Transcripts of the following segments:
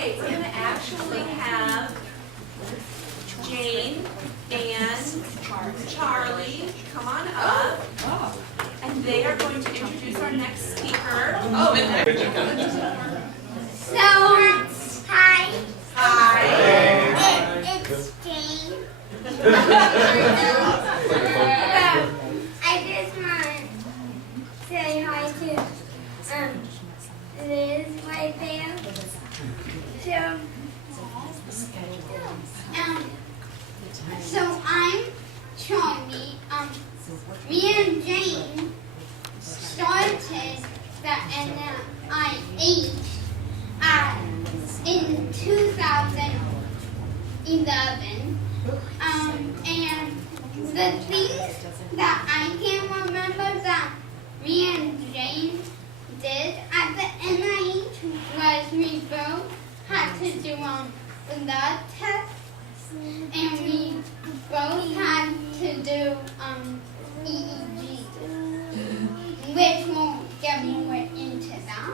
Okay, we're going to actually have Jane and Charlie come on up. And they are going to introduce our next speaker. Oh, So, hi. Hi. It's Jane. I just want to say hi to Liz right there. So I'm Charlie. Me and Jane started the NIH in 2011. And the things that I can remember that me and Jane did at the NIH was we both had to do blood tests, and we both had to do EEG, which we'll get more into that.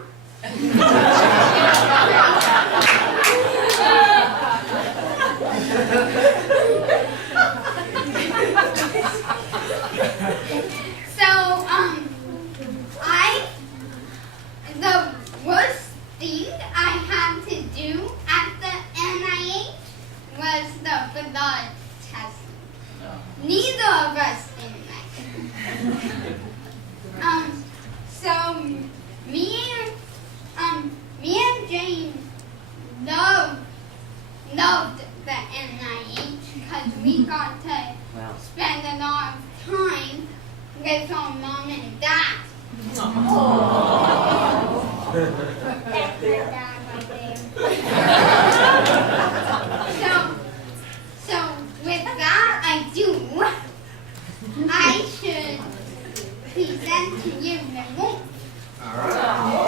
The worst thing I had to do at the NIH was the blood testing. Neither of us didn't like it. So me and Jane loved the NIH because we got to spend a lot of time with our mom and dad. That's my dad right there. So with that I should present to you the Wolfe. All right.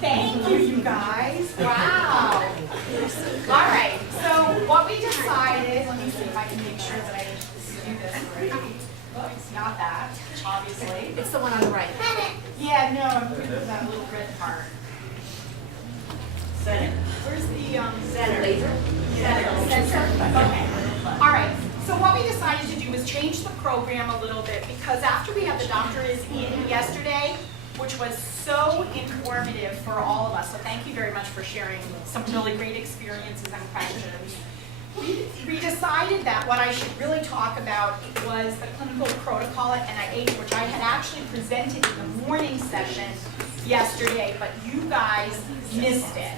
Thank you, you guys. Wow. All right, so what we decided, let me see if I can make sure that I do this right. It's not that, obviously. It's the one on the right. Yeah, no, I'm putting that little red part. Center. Where's the Center. Laser. Center? Okay. All right, so what we decided to do was change the program a little bit because after we had the doctor is in yesterday, which was so informative for all of us. So thank you very much for sharing some really great experiences and questions. We decided that what I should really talk about was the clinical protocol at NIH, which I had actually presented in the morning session yesterday, but you guys missed it.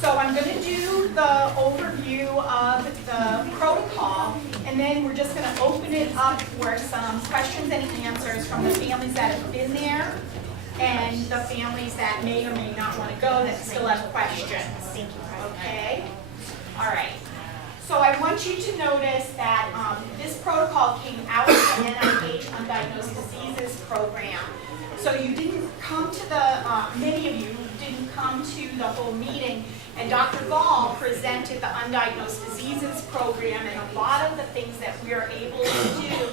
So I'm going to do the overview of the protocol, and then we're just going to open it up for some questions and answers from the families that have been there and the families that may or may not want to go that still have questions. Okay? All right. So I want you to notice that this protocol came out of the NIH Undiagnosed Diseases program. So you didn't come to many of you didn't come to the whole meeting, and Dr. Gall presented the Undiagnosed Diseases program, and a lot of the things that we are able to do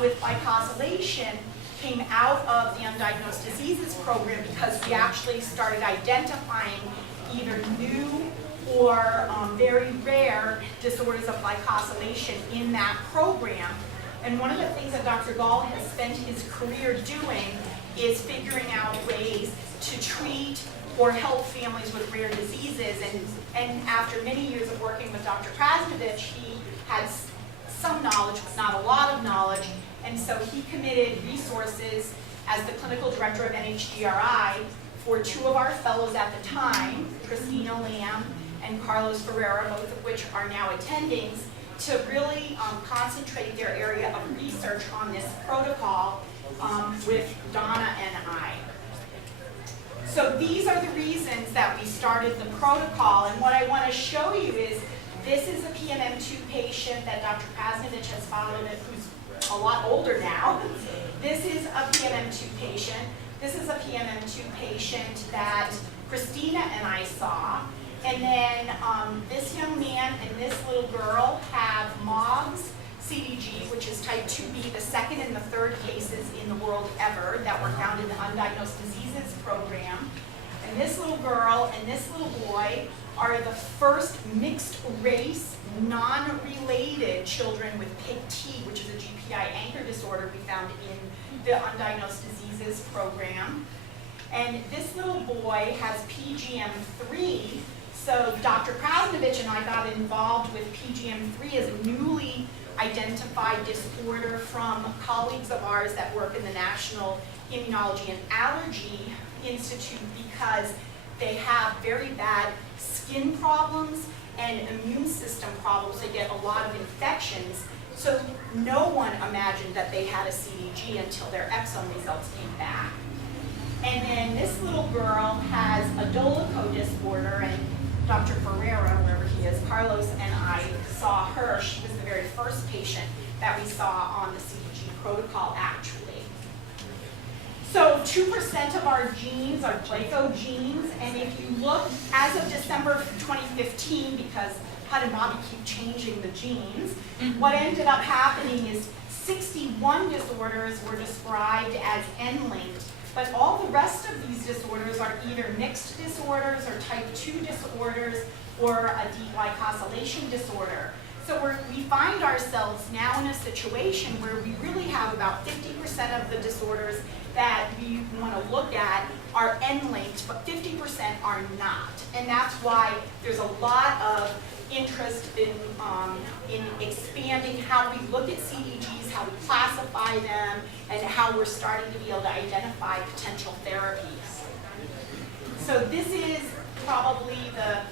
with glycosylation came out of the Undiagnosed Diseases program because we actually started identifying either new or very rare disorders of glycosylation in that program. And one of the things that Dr. Gall has spent his career doing is figuring out ways to treat or help families with rare diseases. And after many years of working with Dr. Krasnodich, he had some knowledge, but not a lot of knowledge. And so he committed resources as the clinical director of NHGRI for two of our fellows at the time, Christina Lamb and Carlos Ferreira, both of which are now attendings, to really concentrate their area of research on this protocol with Donna and I. So these are the reasons that we started the protocol, and what I want to show you is this is a PMM2 patient that Dr. Krasnodich has followed, who's a lot older now. This is a PMM2 patient. This is a PMM2 patient that Christina and I saw. And then this young man and and this little girl have MOGS, CDG, which is type 2B, the second and the third cases in the world ever that were found in the Undiagnosed Diseases program. And this little girl and this little boy are the first mixed race, non-related children with PIG-T, which is a GPI anchor disorder we found in the Undiagnosed Diseases program. And this little boy has PGM3, so Dr. Krasnovich and I got involved with PGM3 as a newly identified disorder from colleagues of ours that work in the National Immunology and Allergy Institute because they have very bad skin problems and immune system problems. They get a lot of infections. So no one imagined that they had a CDG until their exome results came back. And then this little girl has a Dolicho disorder, and Dr. Ferreira, wherever he is, Carlos and I saw her. She was the very first patient that we saw on the CDG protocol, actually. So 2% of our genes are glycogenes, and if you look, as of December 2015, because HUD and Bobby keep changing the genes, what ended up happening is 61 disorders were described as N-linked, but all the rest of these disorders are either mixed disorders or type 2 disorders or a deglycosylation disorder. So we find ourselves now in a situation where we really have about 50% of the disorders that we want to look at are N-linked, but 50% are not. And that's why there's a lot of interest in expanding how we look at CDGs, how we classify them, and how we're starting to be able to identify potential therapies. So this is probably the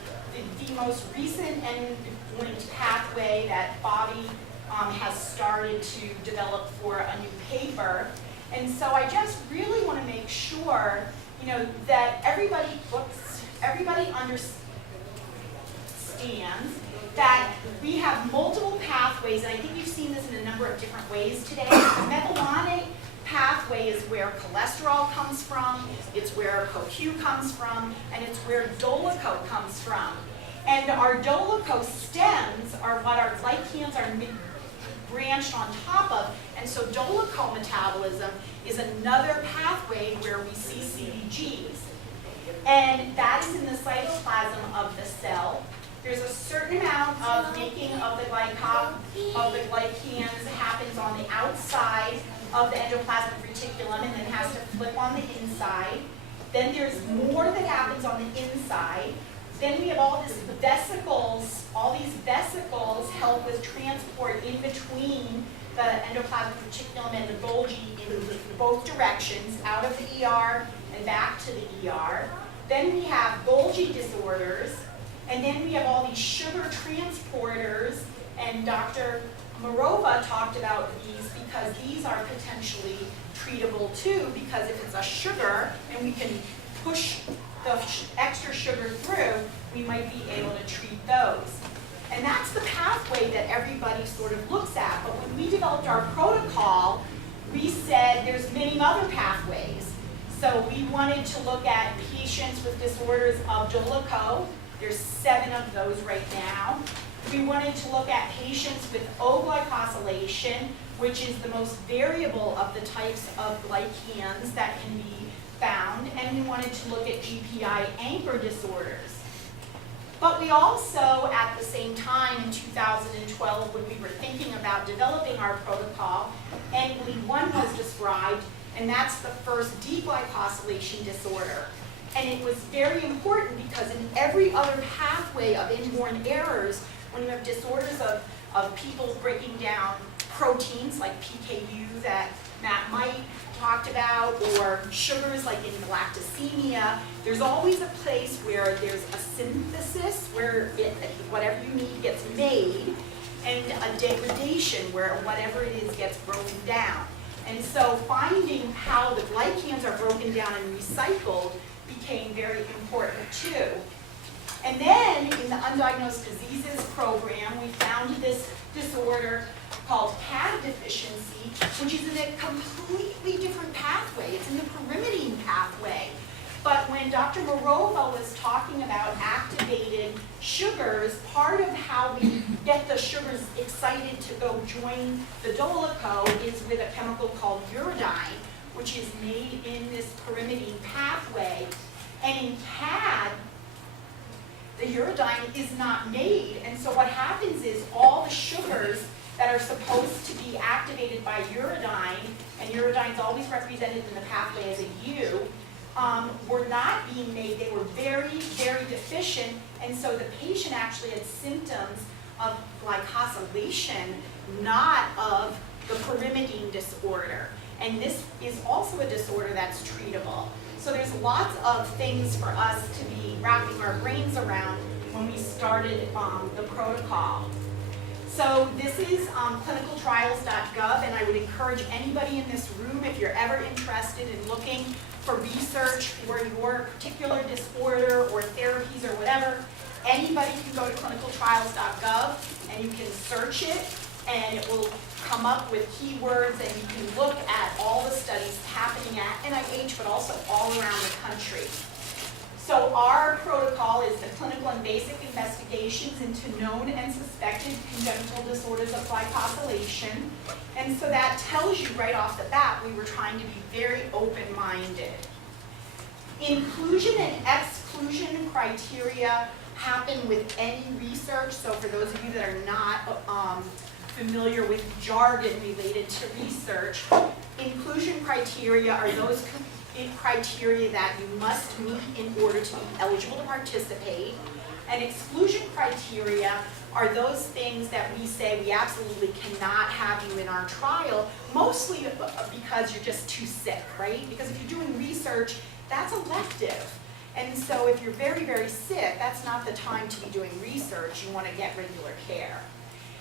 most recent N-linked pathway that Bobby has started to develop for a new paper. And so I just really want to make sure, that everybody understands that we have multiple pathways, and I think you've seen this in a number of different ways today. The mevalonate pathway is where cholesterol comes from, it's where CoQ comes from, and it's where Dolicho comes from. And our Dolicho stems are what our glycans are branched on top of, and so Dolicho metabolism is another pathway where we see CDGs. And that is in the cytoplasm of the cell. There's a certain amount of making of the glycans happens on the outside of the endoplasmic reticulum and then has to flip on the inside. Then there's more that happens on the inside. Then we have all these vesicles. All these vesicles help with transport in between the endoplasmic reticulum and the Golgi in both directions, out of the ER and back to the ER. Then we have Golgi disorders, and then we have all these sugar transporters, and Dr. Morova talked about these because these are potentially treatable too, because if it's a sugar and we can push the extra sugar through, we might be able to treat those. And that's the pathway that everybody sort of looks at. But when we developed our protocol, we said there's many other pathways. So we wanted to look at patients with disorders of Dolicho. There's 7 of those right now. We wanted to look at patients with O-glycosylation, which is the most variable of the types of glycans that can be found, and we wanted to look at GPI anchor disorders. But we also, at the same time in 2012, when we were thinking about developing our protocol, NGLE1 was described, and that's the first deglycosylation disorder. And it was very important because in every other pathway of inborn errors, when you have disorders of people breaking down proteins like PKU that Matt Might talked about, or sugars like in galactosemia, there's always a place where there's a synthesis, where whatever you need gets made, and a degradation where whatever it is gets broken down. And so finding how the glycans are broken down and recycled became very important too. And then in the Undiagnosed Diseases program, we found this disorder called CAD deficiency, which is in a completely different pathway. It's in the pyrimidine pathway. But when Dr. Morova was talking about activated sugars, part of how we get the sugars excited to go join the dolicho is with a chemical called uridine, which is made in this pyrimidine pathway. And in CAD, the uridine is not made, and so what happens is all the sugars that are supposed to be activated by uridine, and uridine is always represented in the pathway as a U, were not being made. They were very, very deficient, and so the patient actually had symptoms of glycosylation, not of the pyrimidine disorder. And this is also a disorder that's treatable. So there's lots of things for us to be wrapping our brains around when we started the protocol. So this is clinicaltrials.gov, and I would encourage anybody in this room, if you're ever interested in looking for research for your particular disorder or therapies or whatever, anybody can go to clinicaltrials.gov and you can search it, and it will come up with keywords, and you can look at all the studies happening at NIH, but also all around the country. So our protocol is the clinical and basic investigations into known and suspected congenital disorders of glycosylation. And so that tells you right off the bat we were trying to be very open-minded. Inclusion and exclusion criteria happen with any research. So for those of you that are not familiar with jargon related to research, inclusion criteria are those criteria that you must meet in order to be eligible to participate. And exclusion criteria are those things that we say we absolutely cannot have you in our trial, mostly because you're just too sick, right? Because if you're doing research, that's elective. And so if you're very, very sick, that's not the time to be doing research. You want to get regular care.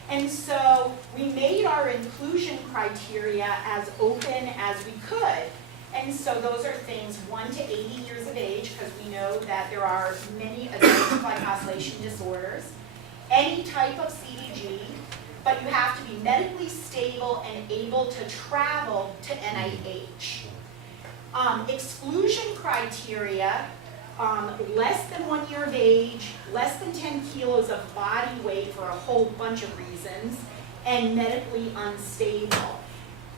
And so we made our inclusion criteria as open as we could. And so those are things 1 to 80 years of age, because we know that there are many adult glycosylation disorders, any type of CDG, but you have to be medically stable and able to travel to NIH. Exclusion criteria, less than 1 year of age, less than 10 kilos of body weight for a whole bunch of reasons, and medically unstable.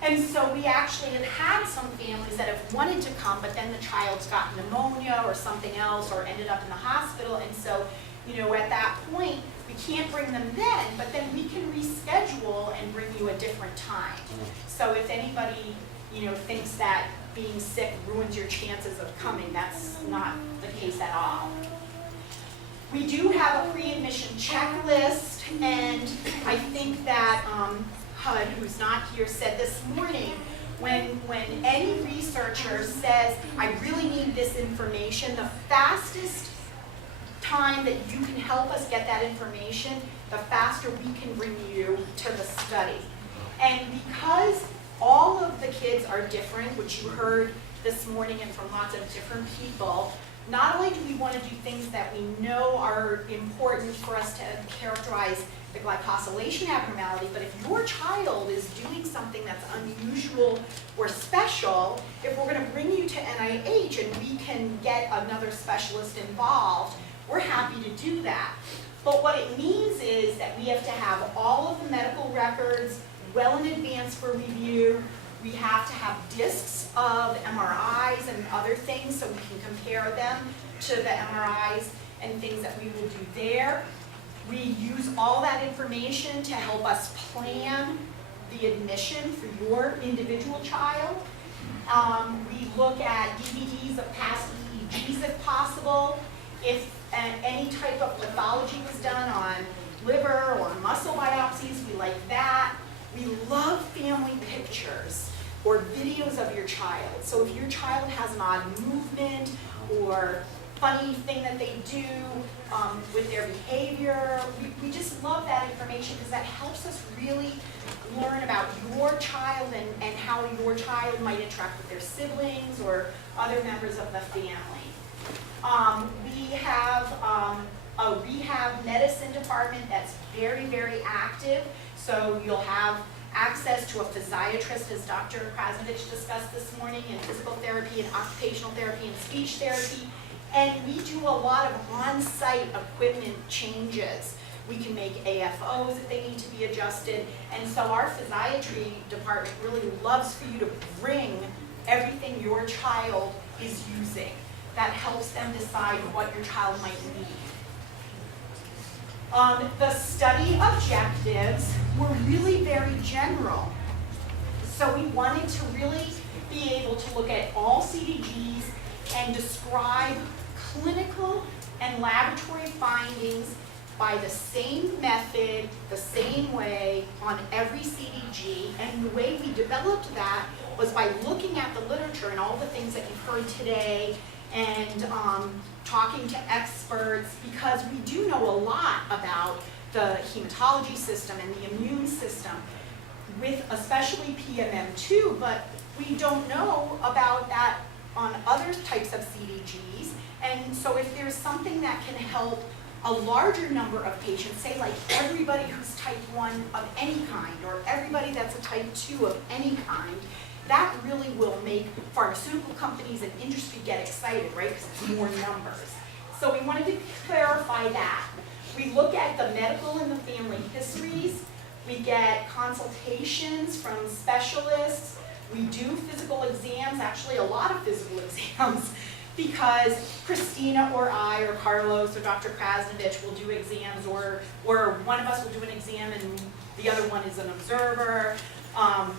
And so we actually have had some families that have wanted to come, but then the child's got pneumonia or something else, or ended up in the hospital. And so, you know, at that point, we can't bring them then, but then we can reschedule and bring you a different time. So if anybody, you know, thinks that being sick ruins your chances of coming, that's not the case at all. We do have a pre-admission checklist, and I think that HUD, who's not here, said this morning, when any researcher says, I really need this information, the fastest time that you can help us get that information, the faster we can bring you to the study. And because all of the kids are different, which you heard this morning and from lots of different people, not only do we want to do things that we know are important for us to characterize the glycosylation abnormality, but if your child is doing something that's unusual or special, if we're going to bring you to NIH and we can get another specialist involved, we're happy to do that. But what it means is that we have to have all of the medical records well in advance for review. We have to have discs of MRIs and other things so we can compare them to the MRIs and things that we will do there. We use all that information to help us plan the admission for your individual child. We look at DVDs of past EEGs if possible. If any type of pathology was done on liver or muscle biopsies, we like that. We love family pictures or videos of your child. So if your child has an odd movement or funny thing that they do with their behavior, we just love that information because that helps us really learn about your child and how your child might interact with their siblings or other members of the family. We have a rehab medicine department that's very, very active. So you'll have access to a physiatrist, as Dr. Krasnovich discussed this morning, in physical therapy and occupational therapy and speech therapy. And we do a lot of on-site equipment changes. We can make AFOs if they need to be adjusted. And so our physiatry department really loves for you to bring everything your child is using. That helps them decide what your child might need. The study objectives were really very general. So we wanted to really be able to look at all CDGs and describe clinical and laboratory findings by the same method, the same way on every CDG. And the way we developed that was by looking at the literature and all the things that you've heard today and talking to experts, because we do know a lot about the hematology system and the immune system, with especially PMM2, but we don't know about that on other types of CDGs. And so if there's something that can help a larger number of patients, say like everybody who's type 1 of any kind, or everybody that's a type 2 of any kind, that really will make pharmaceutical companies and industry get excited, right? Because it's more numbers. So we wanted to clarify that. We look at the medical and the family histories. We get consultations from specialists. We do physical exams, actually a lot of physical exams, because Christina or I or Carlos or Dr. Krasnovich will do exams, or one of us will do an exam and the other one is an observer.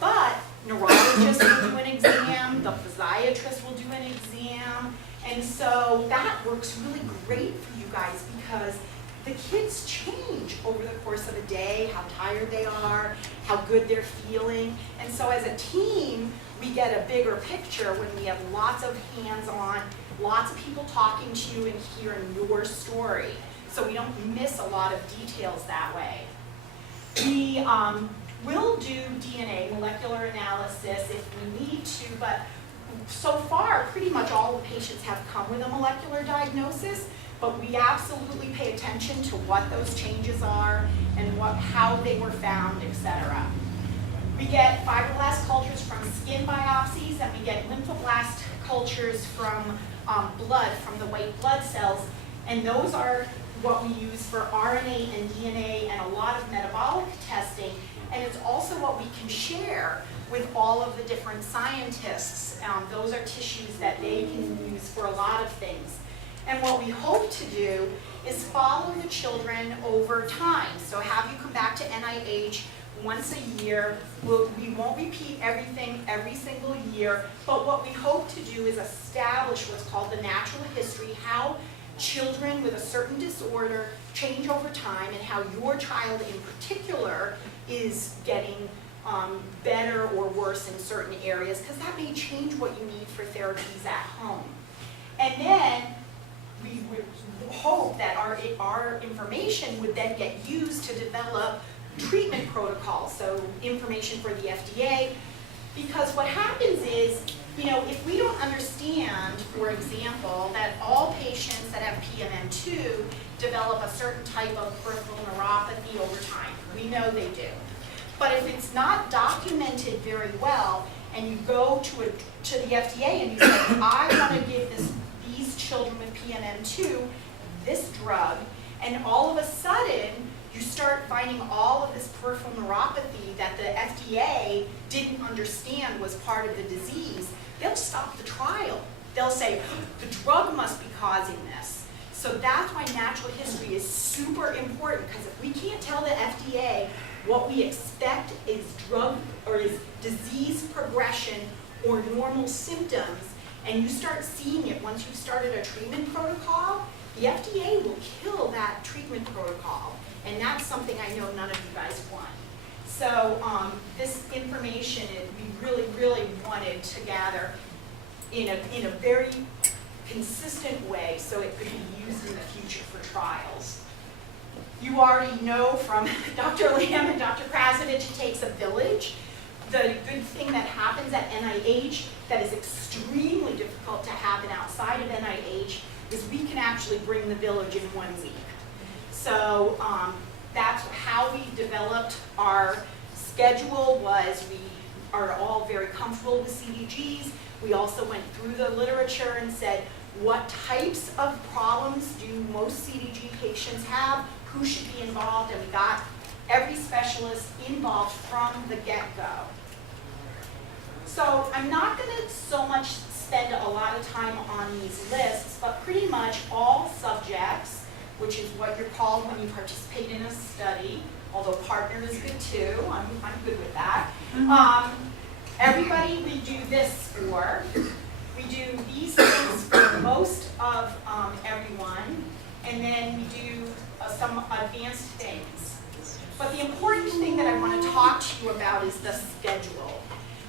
But neurologists will do an exam, the physiatrist will do an exam, and so that works really great for you guys because the kids change over the course of a day, how tired they are, how good they're feeling, and so as a team, we get a bigger picture when we have lots of hands-on, lots of people talking to you and hearing your story, so we don't miss a lot of details that way. We will do DNA molecular analysis if we need to, but so far, pretty much all the patients have come with a molecular diagnosis, but we absolutely pay attention to what those changes are and how they were found, etc. We get fibroblast cultures from skin biopsies, and we get lymphoblast cultures from blood, from the white blood cells, and those are what we use for RNA and DNA and a lot of metabolic testing, and it's also what we can share with all of the different scientists. Those are tissues that they can use for a lot of things. And what we hope to do is follow the children over time. So have you come back to NIH once a year. We won't repeat everything every single year, but what we hope to do is establish what's called the natural history, how children with a certain disorder change over time and how your child in particular is getting better or worse in certain areas, because that may change what you need for therapies at home. And then we would hope that our information would then get used to develop treatment protocols, so information for the FDA, because what happens is, if we don't understand, for example, that all patients that have PMM2 develop a certain type of peripheral neuropathy over time. We know they do. But if it's not documented very well, and you go to the FDA and you say, I want to give these children with PMM2 this drug, and all of a sudden, you start finding all of this peripheral neuropathy that the FDA didn't understand was part of the disease, they'll stop the trial. They'll say, the drug must be causing this. So that's why natural history is super important, because if we can't tell the FDA what we expect is drug or is disease progression or normal symptoms, and you start seeing it once you've started a treatment protocol, the FDA will kill that treatment protocol. And that's something I know none of you guys want. So this information we really, really wanted to gather in a very consistent way so it could be used in the future for trials. You already know from Dr. Lamb and Dr. Krasnovich, it takes a village. The good thing that happens at NIH that is extremely difficult to happen outside of NIH is we can actually bring the village in 1 week. So that's how we developed our schedule. Was we are all very comfortable with CDGs. We also went through the literature and said, what types of problems do most CDG patients have? Who should be involved? And we got every specialist involved from the get-go. So I'm not going to so much spend a lot of time on these lists, but pretty much all subjects, which is what you're called when you participate in a study, although partner is good too, I'm good with that. Everybody we do this for. We do these things for most of everyone, and then we do some advanced things. But the important thing that I want to talk to you about is the schedule.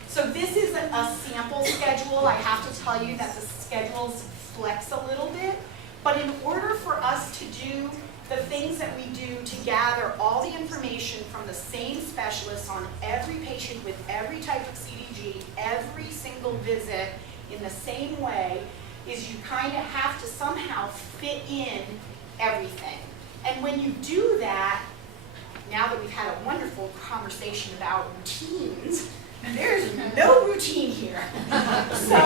So this is a sample schedule. I have to tell you that the schedules flex a little bit, but in order for us to do the things that we do to gather all the information from the same specialist on every patient with every type of CDG, every single visit, in the same way, is you kind of have to somehow fit in everything. And when you do that, now that we've had a wonderful conversation about routines, there's no routine here. So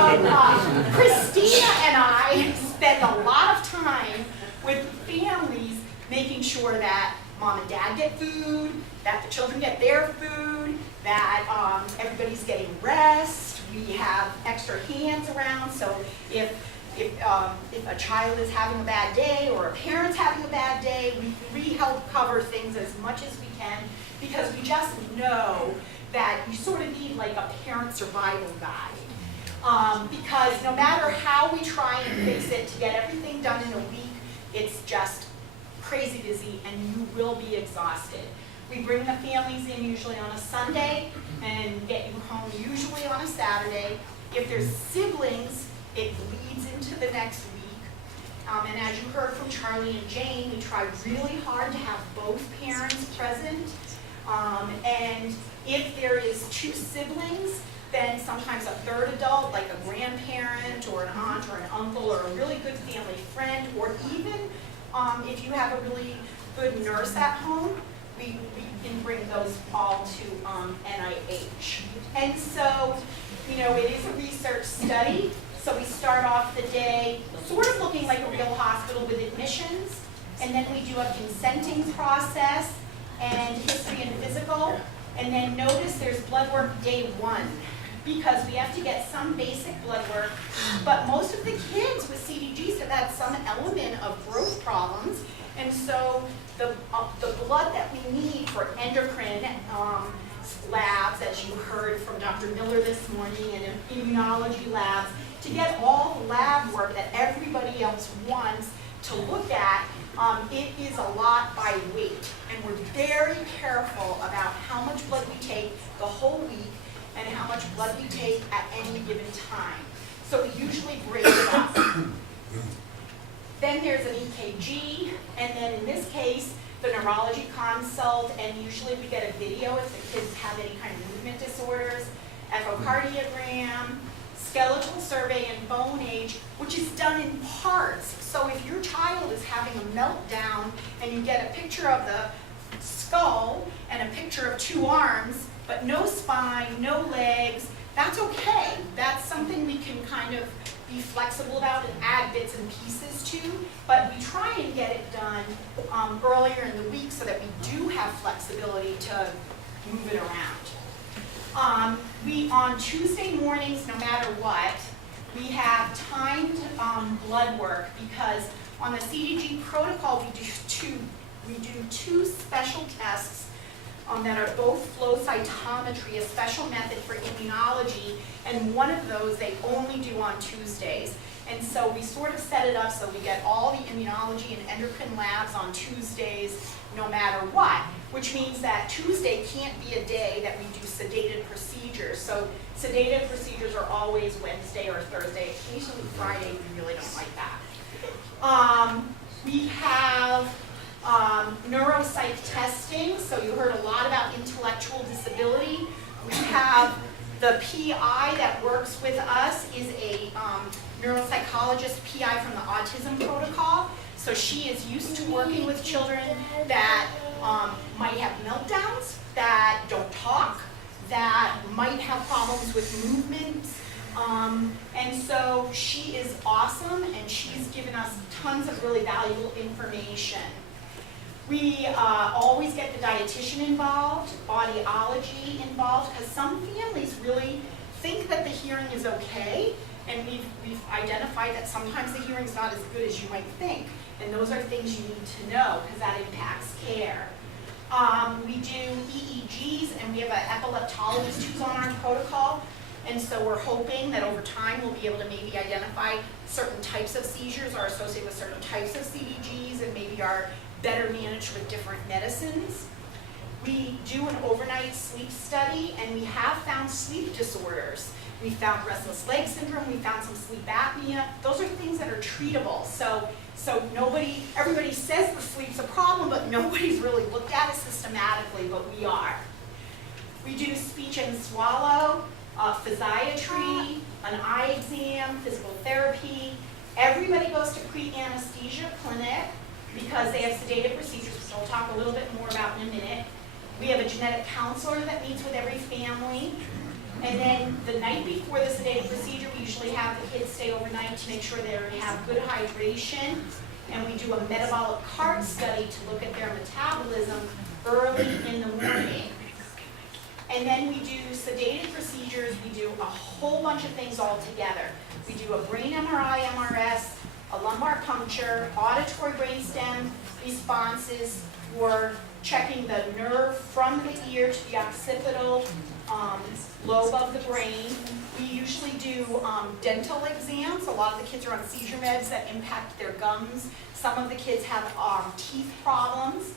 Christina and I spend a lot of time with families making sure that mom and dad get food, that the children get their food, that everybody's getting rest. We have extra hands around, so if a child is having a bad day or a parent's having a bad day, we help cover things as much as we can, because we just know that you sort of need like a parent survival guide. Because no matter how we try and fix it to get everything done in a week, it's just crazy busy and you will be exhausted. We bring the families in usually on a Sunday and get you home usually on a Saturday. If there's siblings, it bleeds into the next week. And as you heard from Charlie and Jane, we try really hard to have both parents present. And if there is two siblings, then sometimes a third adult, like a grandparent or an aunt or an uncle or a really good family friend, or even if you have a really good nurse at home, we can bring those all to NIH. And so, you know, it is a research study, so we start off the day sort of looking like a real hospital with admissions, and then we do a consenting process and history and physical, and then notice there's blood work day 1, because we have to get some basic blood work, but most of the kids with CDGs have had some element of growth problems, and so the blood that we need for endocrine labs, as you heard from Dr. Miller this morning, and immunology labs, to get all the lab work that everybody else wants to look at, it is a lot by weight. And we're very careful about how much blood we take the whole week and how much blood we take at any given time. So we usually break it up. Then there's an EKG, and then in this case, the neurology consult, and usually we get a video if the kids have any kind of movement disorders, echocardiogram, skeletal survey, and bone age, which is done in parts. So if your child is having a meltdown and you get a picture of the skull and a picture of 2 arms, but no spine, no legs, that's okay. That's something we can kind of be flexible about and add bits and pieces to, but we try and get it done earlier in the week so that we do have flexibility to move it around. On Tuesday mornings, no matter what, we have timed blood work, because on the CDG protocol we do two special tests that are both flow cytometry, a special method for immunology, and one of those they only do on Tuesdays. And so we sort of set it up so we get all the immunology and endocrine labs on Tuesdays no matter what, which means that Tuesday can't be a day that we do sedated procedures. So sedated procedures are always Wednesday or Thursday, occasionally Friday, we really don't like that. We have neuropsych testing, so you heard a lot about intellectual disability. We have the PI that works with us is a neuropsychologist PI from the autism protocol. So she is used to working with children that might have meltdowns, that don't talk, that might have problems with movement. And so she is awesome, and she's given us tons of really valuable information. We always get the dietitian involved, audiology involved, because some families really think that the hearing is okay, and we've identified that sometimes the hearing's not as good as you might think, and those are things you need to know because that impacts care. We do EEGs, and we have an epileptologist who's on our protocol, and so we're hoping that over time we'll be able to maybe identify certain types of seizures are associated with certain types of CDGs and maybe are better managed with different medicines. We do an overnight sleep study, and we have found sleep disorders. We found restless leg syndrome, we found some sleep apnea. Those are things that are treatable. So everybody says the sleep's a problem, but nobody's really looked at it systematically, but we are. We do speech and swallow, physiatry, an eye exam, physical therapy. Everybody goes to pre-anesthesia clinic because they have sedative procedures, which I'll talk a little bit more about in a minute. We have a genetic counselor that meets with every family. And then the night before the sedative procedure, we usually have the kids stay overnight to make sure they have good hydration. And we do a metabolic cart study to look at their metabolism early in the morning. And then we do sedative procedures. We do a whole bunch of things all together. We do a brain MRI, MRS, a lumbar puncture, auditory brainstem responses for checking the nerve from the ear to the occipital lobe of the brain. We usually do dental exams. A lot of the kids are on seizure meds that impact their gums. Some of the kids have teeth problems.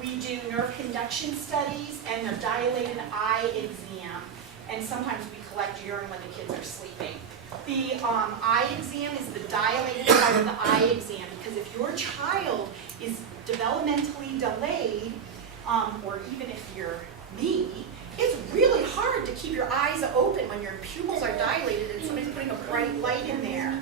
We do nerve conduction studies and a dilated eye exam. And sometimes we collect urine when the kids are sleeping. The eye exam is the dilated part of the eye exam, because if your child is developmentally delayed, or even if you're me, it's really hard to keep your eyes open when your pupils are dilated and somebody's putting a bright light in there.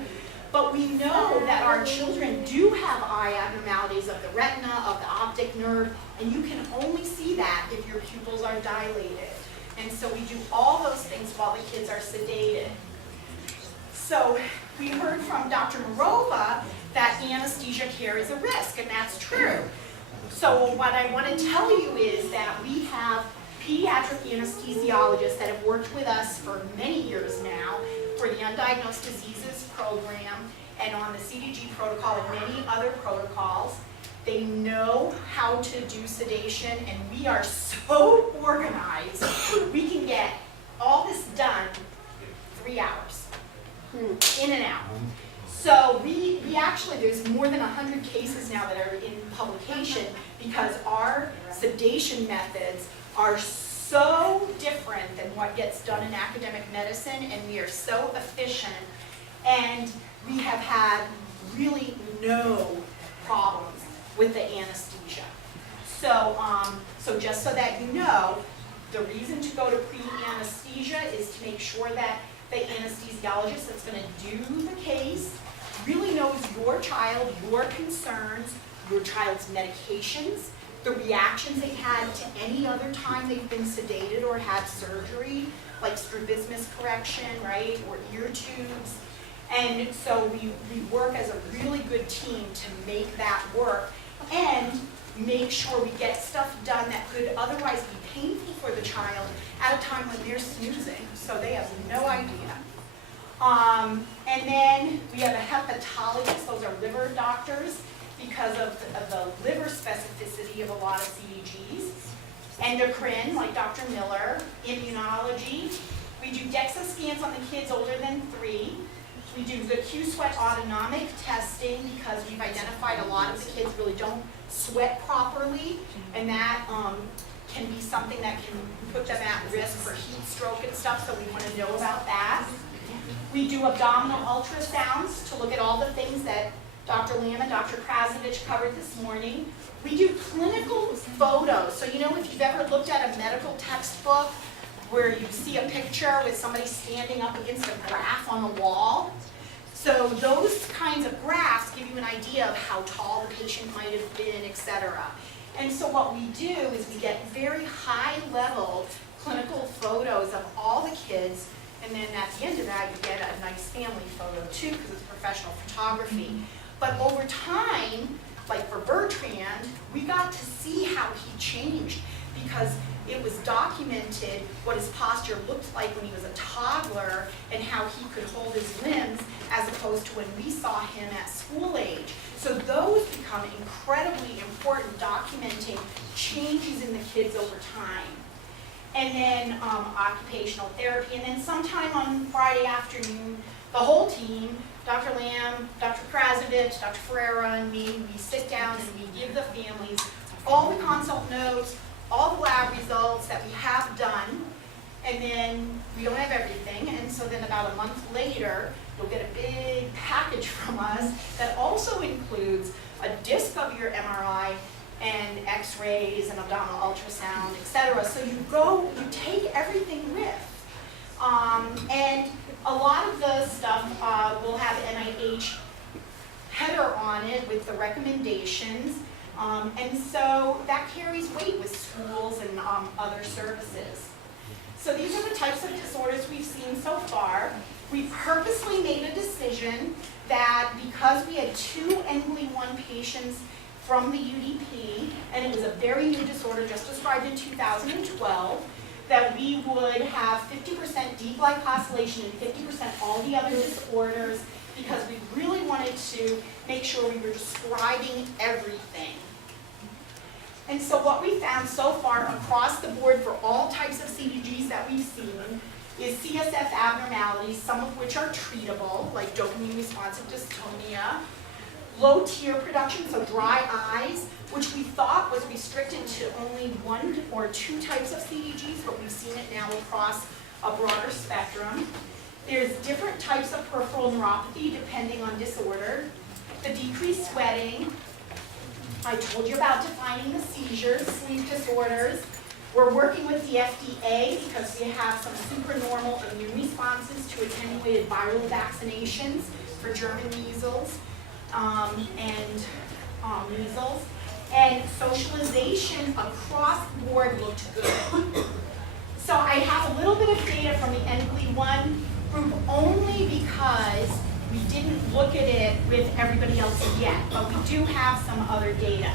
But we know that our children do have eye abnormalities of the retina, of the optic nerve, and you can only see that if your pupils are dilated. And so we do all those things while the kids are sedated. So we heard from Dr. Morova that anesthesia care is a risk, and that's true. So what I want to tell you is that we have pediatric anesthesiologists that have worked with us for many years now for the Undiagnosed Diseases program and on the CDG protocol and many other protocols. They know how to do sedation, and we are so organized. We can get all this done 3 hours, in and out. So we actually, there's more than 100 cases now that are in publication because our sedation methods are so different than what gets done in academic medicine, and we are so efficient, and we have had really no problems with the anesthesia. So just so that you know, the reason to go to pre-anesthesia is to make sure that the anesthesiologist that's going to do the case really knows your child, your concerns, your child's medications, the reactions they've had to any other time they've been sedated or had surgery, like strabismus correction, right, or ear tubes. And so we work as a really good team to make that work and make sure we get stuff done that could otherwise be painful for the child at a time when they're snoozing, so they have no idea. And then we have a hepatologist, those are liver doctors, because of the liver specificity of a lot of CDGs. Endocrine, like Dr. Miller. Immunology. We do DEXA scans on the kids older than 3. We do the Q-sweat autonomic testing because we've identified a lot of the kids really don't sweat properly, and that can be something that can put them at risk for heat stroke and stuff, so we want to know about that. We do abdominal ultrasounds to look at all the things that Dr. Lamb and Dr. Krasovich covered this morning. We do clinical photos. So you know, if you've ever looked at a medical textbook where you see a picture with somebody standing up against a graph on a wall, So those kinds of graphs give you an idea of how tall the patient might have been, etc. And so what we do is we get very high-level clinical photos of all the kids, and then at the end of that you get a nice family photo too, because it's professional photography. But over time, like for Bertrand, we got to see how he changed, because it was documented what his posture looked like when he was a toddler and how he could hold his limbs as opposed to when we saw him at school age. So those become incredibly important, documenting changes in the kids over time. And then occupational therapy, and then sometime on Friday afternoon, the whole team, Dr. Lamb, Dr. Krasovich, Dr. Ferreira, and me, we sit down and we give the families all the consult notes, all the lab results that we have done, and then we don't have everything, and so then about a month later, you'll get a big package from us that also includes a disc of your MRI and x-rays and abdominal ultrasound, etc. So you take everything with. And a lot of the stuff will have NIH header on it with the recommendations. And so that carries weight with schools and other services. So these are the types of disorders we've seen so far. We purposely made a decision that because we had 2 NGLE1 patients from the UDP, and it was a very new disorder just described in 2012, that we would have 50% deglycosylation and 50% all the other disorders, because we really wanted to make sure we were describing everything. And so what we found so far across the board for all types of CDGs that we've seen is CSF abnormalities, some of which are treatable, like dopamine responsive dystonia, low tear production, so dry eyes, which we thought was restricted to only 1 or 2 types of CDGs, but we've seen it now across a broader spectrum. There's different types of peripheral neuropathy depending on disorder. The decreased sweating, I told you about defining the seizures, sleep disorders. We're working with the FDA because we have some supernormal immune responses to attenuated viral vaccinations for German measles and measles. And socialization across the board looked good. So I have a little bit of data from the NGLE1 group only because we didn't look at it with everybody else yet, but we do have some other data.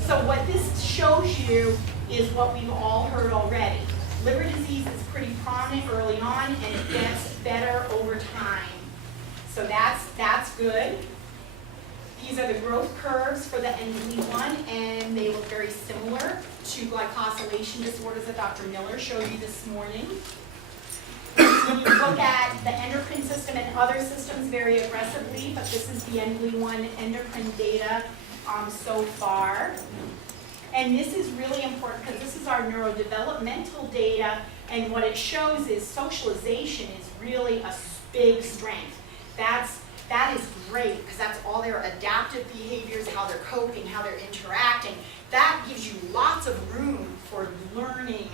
So what this shows you is what we've all heard already. Liver disease is pretty prominent early on, and it gets better over time. So that's good. These are the growth curves for the NGLE1, and they look very similar to glycosylation disorders that Dr. Miller showed you this morning. When you look at the endocrine system and other systems very aggressively, but this is the NGLE1 endocrine data so far. And this is really important because this is our neurodevelopmental data, and what it shows is socialization is really a big strength. That is great because that's all their adaptive behaviors, how they're coping, how they're interacting. That gives you lots of room for learning,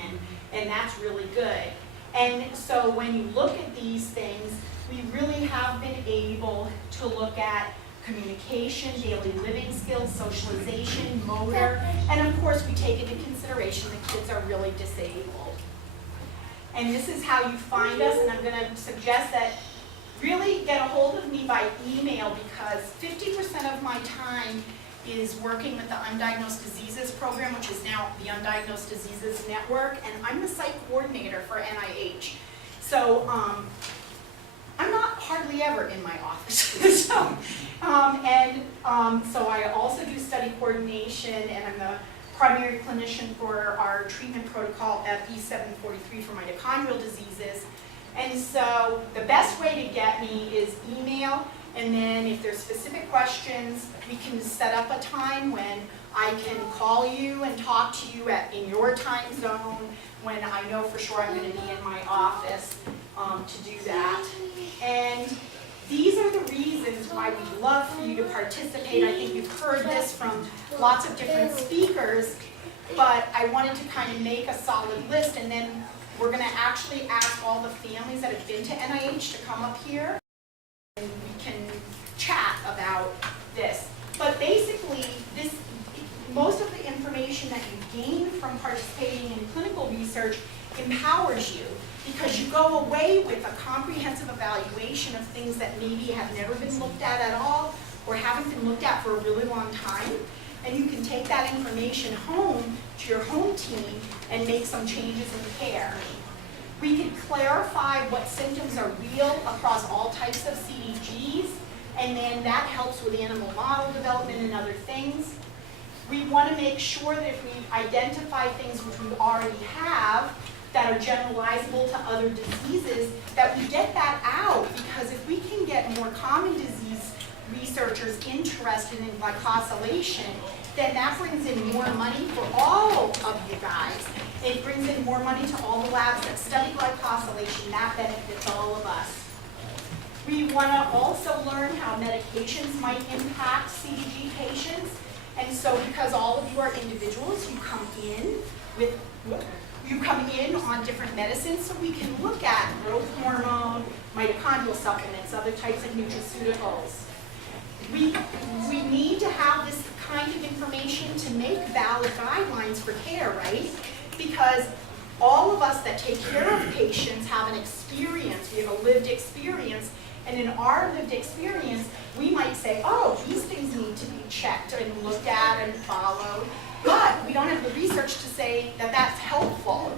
and that's really good. And so when you look at these things, we really have been able to look at communication, daily living skills, socialization, motor, and of course we take into consideration the kids are really disabled. And this is how you find us, and I'm going to suggest that really get a hold of me by email because 50% of my time is working with the Undiagnosed Diseases program, which is now the Undiagnosed Diseases Network, and I'm the site coordinator for NIH. So I'm not hardly ever in my office. So I also do study coordination, and I'm the primary clinician for our treatment protocol at B743 for mitochondrial diseases. And so the best way to get me is email, and then if there's specific questions, we can set up a time when I can call you and talk to you in your time zone when I know for sure I'm going to be in my office to do that. And these are the reasons why we'd love for you to participate. I think you've heard this from lots of different speakers, but I wanted to kind of make a solid list, and then we're going to actually ask all the families that have been to NIH to come up here, and we can participating in clinical research empowers you, because you go away with a comprehensive evaluation of things that maybe have never been looked at all or haven't been looked at for a really long time. And you can take that information home to your home team and make some changes in care. We can clarify what symptoms are real across all types of CDGs, and then that helps with animal model development and other things. We want to make sure that if we identify things which we already have that are generalizable to other diseases, that we get that out, because if we can get more common disease researchers interested in glycosylation, then that brings in more money for all of you guys. It brings in more money to all the labs that study glycosylation. That benefits all of us. We want to also learn how medications might impact CDG patients. And so because all of you are individuals, you come in on different medicines, so we can look at growth hormone, mitochondrial supplements, other types of nutraceuticals. We need to have this kind of information to make valid guidelines for care, right? Because all of us that take care of patients have an experience, we have a lived experience, and in our lived experience, we might say, oh, these things need to be checked and looked at and followed, but we don't have the research to say that that's helpful.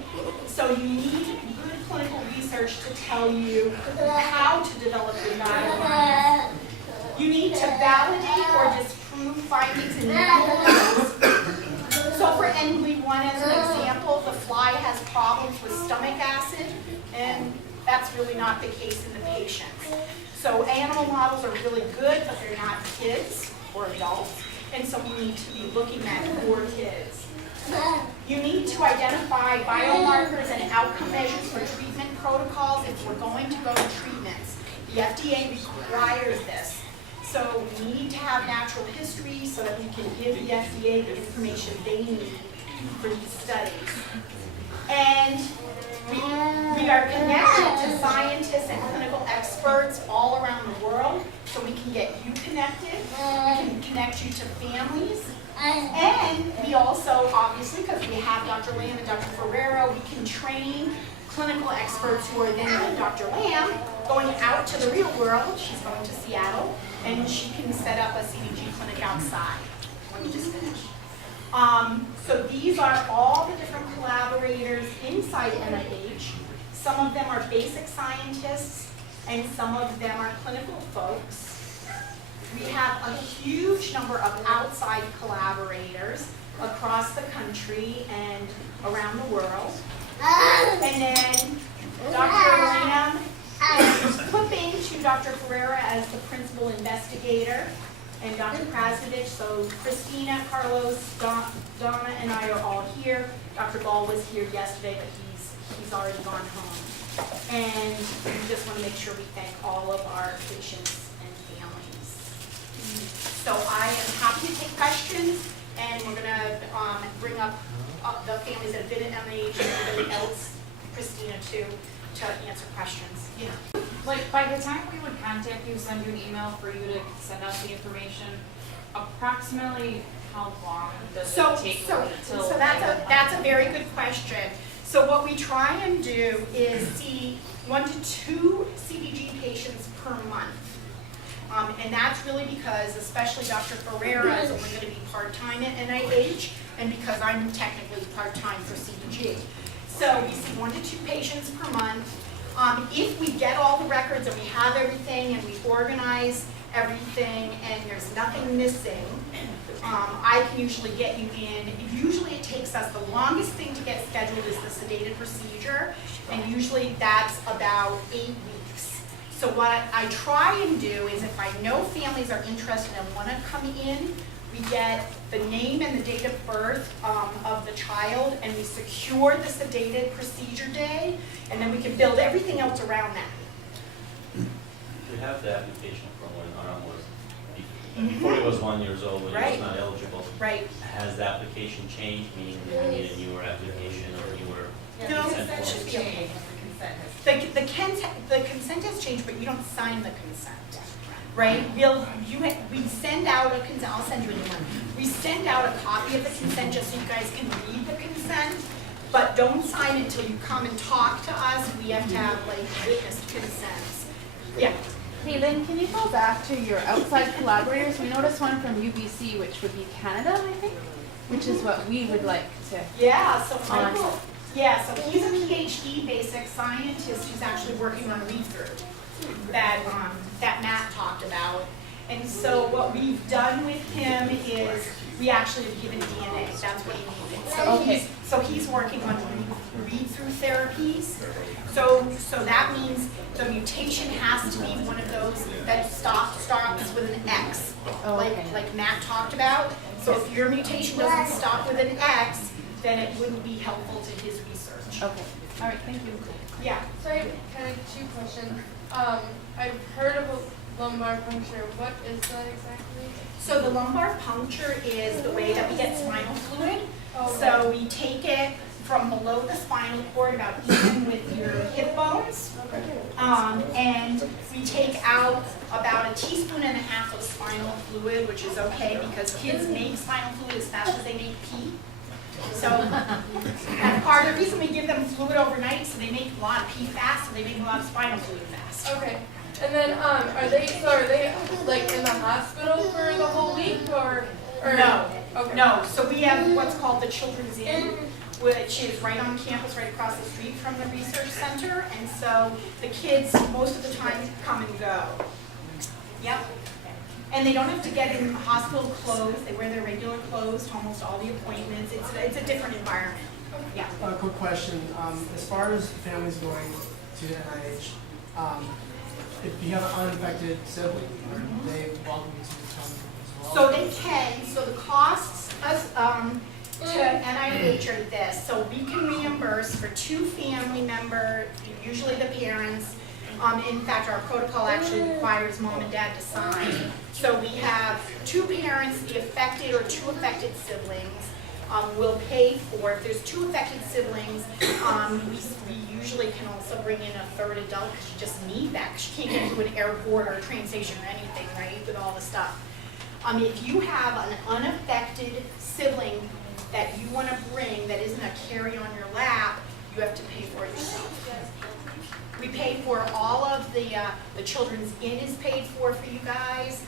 So you need good clinical research to tell you how to develop your guidelines. You need to validate or disprove findings in animals. So for NV1 as an example, the fly has problems with stomach acid, and that's really not the case in the patients. So animal models are really good, but they're not kids or adults, and so we need to be looking at for kids. You need to identify biomarkers and outcome measures for treatment protocols if we're going to go to treatments. The FDA requires this. So we need to have natural history so that we can give the FDA the information they need for these studies. And we are connected to scientists and clinical experts all around the world, so we can get you connected, we can connect you to families, and we also, obviously, because we have Dr. Lamb and Dr. Ferreira, we can train clinical experts who are then, like Dr. Lamb, going out to the real world. She's going to Seattle, and she can set up a CDG clinic outside. Let me just finish. So these are all the different collaborators inside NIH. Some of them are basic scientists, and some of them are clinical folks. We have a huge number of outside collaborators across the country and around the world. And then Dr. Lamb is flipping to Dr. Ferreira as the principal investigator, and Dr. Krasnodich. So Christina, Carlos, Donna, and I are all here. Dr. Ball was here yesterday, but he's already gone home. And we just want to make sure we thank all of our patients and families. So I am happy to take questions, and we're going to bring up the families that have been at NIH and everybody else, Christina too, to answer questions. Yeah. Like, by the time we would contact you, send you an email for you to send us the information, approximately how long does it take until? So that's a very good question. So what we try and do is see 1 to 2 CDG patients per month. And that's really because, especially Dr. Ferreira is only going to be part-time at NIH, and because I'm technically part-time for CDG. So we see 1 to 2 patients per month. If we get all the records and we have everything and we organize everything and there's nothing missing, I can usually get you in. Usually it takes us, the longest thing to get scheduled is the sedated procedure, and usually that's about 8 weeks. So what I try and do is, if I know families are interested and want to come in, we get the name and the date of birth of the child, and we secure the sedated procedure day, and then we can build everything else around that. We have the application from when Aram was, before he was 1 year old, when he was not eligible. Right. Has the application changed, meaning we need a newer application or newer No, consent that should form? be okay. The consent has changed, but you don't sign the consent. Right? We send out a consent. I'll send you a new one. We send out a copy of the consent just so you guys can read the consent, But don't sign it until you come and talk to us. We have to have like witness consents. Yeah. Hey Lynn, can you go back to your outside collaborators? We noticed one from UBC, which would be Canada, I think, which is what we would like to. Yeah, so Michael, so he's a PhD basic scientist who's actually working on research that Matt talked about. And so what we've done with him is we actually have given DNA. That's what he needed. So he's working on read-through therapies. So that means the mutation has to be one of those that starts with an X, like Matt talked about. So if your mutation doesn't stop with an X, then it wouldn't be helpful to his research. Okay. All right. Thank you. Yeah. Sorry, kind of two questions. I've heard of a lumbar puncture. What is that exactly? So the lumbar puncture is the way that we get spinal fluid. Okay. So we take it from below the spinal cord, about even with your hip bones, and we take out about 1.5 teaspoons of spinal fluid, which is okay because kids make spinal fluid as fast as they make pee. So that's part of the reason we give them fluid overnight, so they make a lot of pee fast, so they make a lot of spinal fluid fast. Okay. And then, are they like in the hospital for the whole week or? No. Okay. No. So we have what's called the Children's Inn, which is right on campus, right across the street from the research center, and so the kids most of the time come and go. Yep. And they don't have to get in hospital clothes. They wear their regular clothes to almost all the appointments. It's a different environment. Yeah. Quick question. As far as families going to NIH, if you have an uninfected sibling, are they welcome to come as well? So they can. So the costs to NIH are this. So we can reimburse for 2 family members, usually the parents. In fact, our protocol actually requires mom and dad to sign. So we have 2 parents, the affected or 2 affected siblings. Will pay for, if there's 2 affected siblings, we usually can also bring in a 3rd adult because you just need that because you can't get into an airport or a train station or anything, right, with all the stuff. If you have an unaffected sibling that you want to bring that isn't a carry on your lap, you have to pay for it yourself. We pay for all of the Children's Inn is paid for you guys.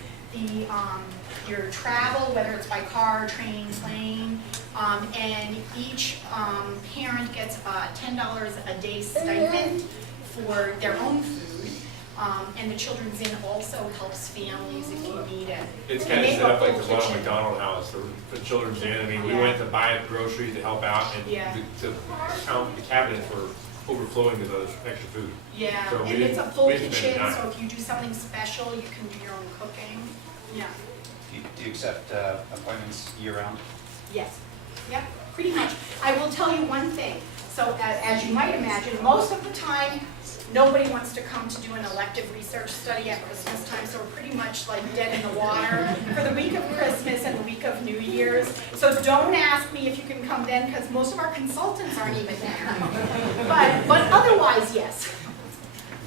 Your travel, whether it's by car, train, plane, and each parent gets $10 a day stipend for their own food. And the Children's Inn also helps families if you need it. It's kind of set up like the Ronald McDonald House, the Children's Inn. I mean, we went to buy groceries to help out, and the cabinets were overflowing with those extra food. Yeah, So and it's a full we didn't spend kitchen, time. so if you do something special, you can do your own cooking. Yeah. Do you accept appointments year-round? Yes. Yep, pretty much. I will tell you one thing. So as you might imagine, most of the time, nobody wants to come to do an elective research study at Christmas time, so we're pretty much like dead in the water for the week of Christmas and the week of New Year's. So don't ask me if you can come then, because most of our consultants aren't even there. But otherwise, yes.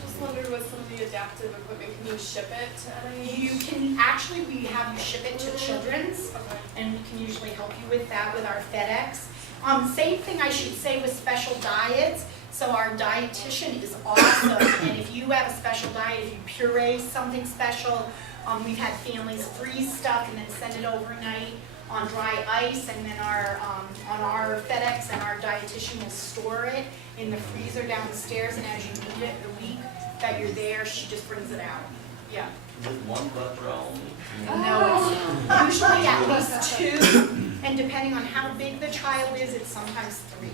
Just wondered with some of the adaptive equipment, can you ship it to NIH? You can actually, we have you ship it to Children's, and we can usually help you with that with our FedEx. Same thing I should say with special diets. So our dietitian is awesome, and if you have a special diet, if you puree something special, we've had families freeze stuff and then send it overnight on dry ice, and then on our FedEx, and our dietitian will store it in the freezer downstairs, and as you need it the week that you're there, she just brings it out. Yeah. With 1 blood draw only? No, it's usually at least 2, and depending on how big the child is, it's sometimes 3.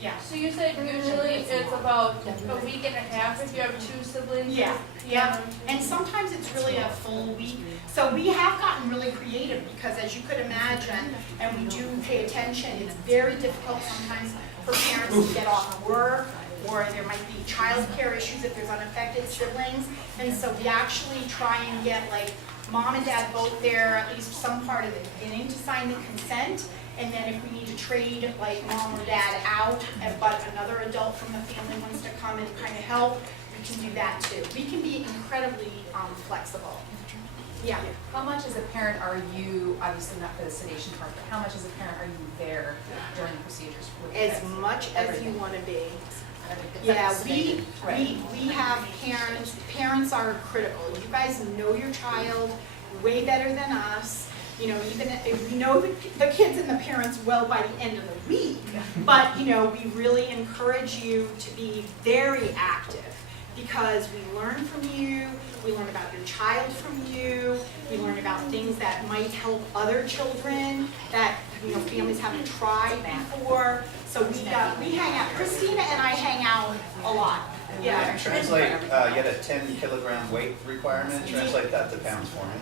Yeah. So you said usually it's about a week and a half if you have 2 siblings? Yeah. And sometimes it's really a full week. So we have gotten really creative because, as you could imagine, and we do pay attention, it's very difficult sometimes for parents to get off work, or there might be child care issues if there's unaffected siblings. And so we actually try and get like mom and dad both there at least some part of the beginning to sign the consent. And then if we need to trade like mom or dad out, but another adult from the family wants to come and kind of help, we can do that too. We can be incredibly flexible. Yeah. How much as a parent are you, obviously not for the sedation part, but how much as a parent are you there during the procedures? With As kids? much as you Everything. want to be. Everything. Yeah, Sedated. Right. we have parents are critical. You guys know your child way better than us. You know, even if we know the kids and the parents well by the end of the week, but you know, we really encourage you to be very active because we learn from you, we learn about your child from you, we learn about things that might help other children that, you know, families haven't tried before. So we hang out, Christina and I hang out a lot. Yeah. Translate, you had a 10-kilogram weight requirement, translate that to pounds for me.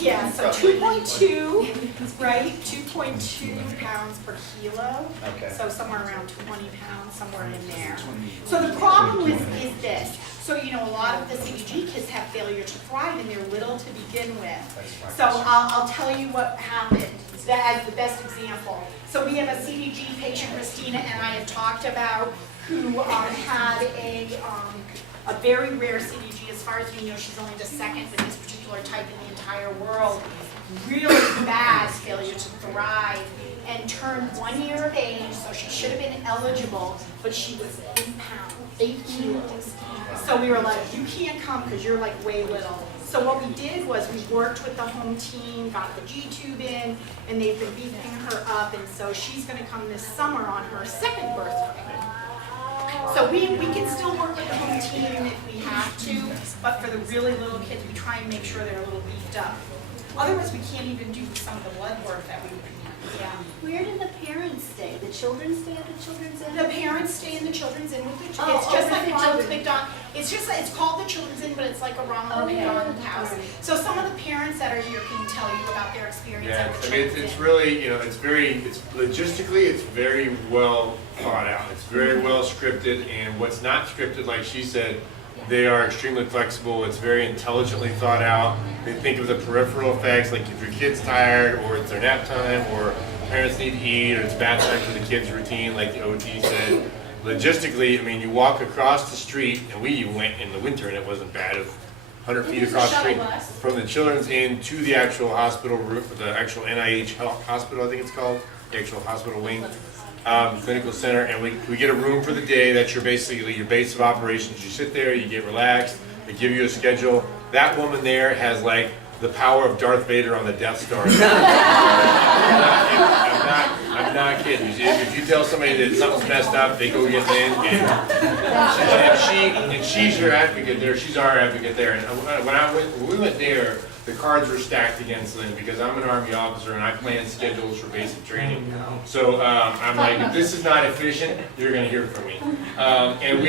Yeah, so 2.2, right? 2.2 pounds per kilo. Okay. So somewhere around 20 pounds, somewhere in there. So the problem is this. So, you know, a lot of the CDG kids have failure to thrive and they're little to begin with. That's right. So I'll tell you what happened as the best example. So we have a CDG patient, Christina and I have talked about, who had a very rare CDG. As far as we know, she's only the second of this particular type in the entire world. Really bad failure to thrive, and turned 1 year of age, so she should have been eligible, but she was 8 pounds, 8 kilos. So we were like, you can't come because you're like way little. So what we did was we worked with the home team, got the G-tube in, and they've been beefing her up, and so she's going to come this summer on her second birthday. So we can still work with the home team if we have to, but for the really little kids, we try and make sure they're a little beefed up. Otherwise, we can't even do some of the blood work that we would. Yeah. Where do the parents stay? The children stay at the children's inn? The parents stay in the children's inn with the it's Oh, just with like the Ronald children. McDonald. It's just like, it's called the children's inn, but it's like a Ronald McDonald house. Right. So some of the parents that are here can tell you about their experience Yeah, at the I mean, children's it's inn. really, you know, it's logistically, it's very well thought out. It's very well scripted, and what's not scripted, like she said, they are extremely flexible. It's very intelligently thought out. They think of the peripheral effects, like if your kid's tired, or it's their nap time, or parents need to eat, or it's bath time for the kids' routine, like the OT said. Logistically, I mean, you walk across the street, and we even went in the winter, and it wasn't bad. 100 feet across the street from the children's inn to the actual hospital room, the actual NIH hospital, I think it's called, the actual hospital wing, clinical center, and we get a room for the day. That's basically your base of operations. You sit there, you get relaxed, they give you a schedule. That woman there has like the power of Darth Vader on the Death Star. I'm not kidding. If you tell somebody that something's messed up, they go get Lynne, and she's your advocate there. She's our advocate there. And when we went there, the cards were stacked against Lynne because I'm an Army officer and I plan schedules for basic training. So I'm like, if this is not efficient, you're going to hear from me. And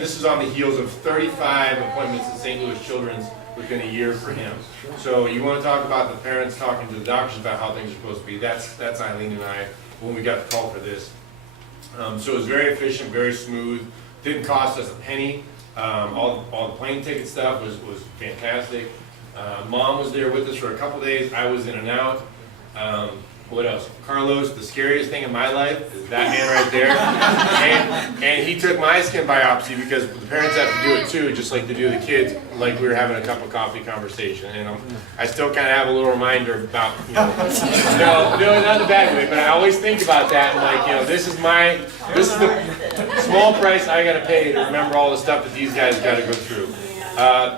this is on the heels of 35 appointments at St. Louis Children's within a year for him. So you want to talk about the parents talking to the doctors about how things are supposed to be. That's Eileen and I when we got the call for this. So it was very efficient, very smooth. Didn't cost us a penny. All the plane ticket stuff was fantastic. Mom was there with us for a couple days. I was in and out. What else? Carlos, the scariest thing in my life is that man right there. And he took my skin biopsy because the parents have to do it too, just like they do the kids, like we were having a cup of coffee conversation. And I still kind of have a little reminder about, you know, no, not in a bad way, but I always think about that and like, you know, this is the small price I got to pay to remember all the stuff that these guys got to go through.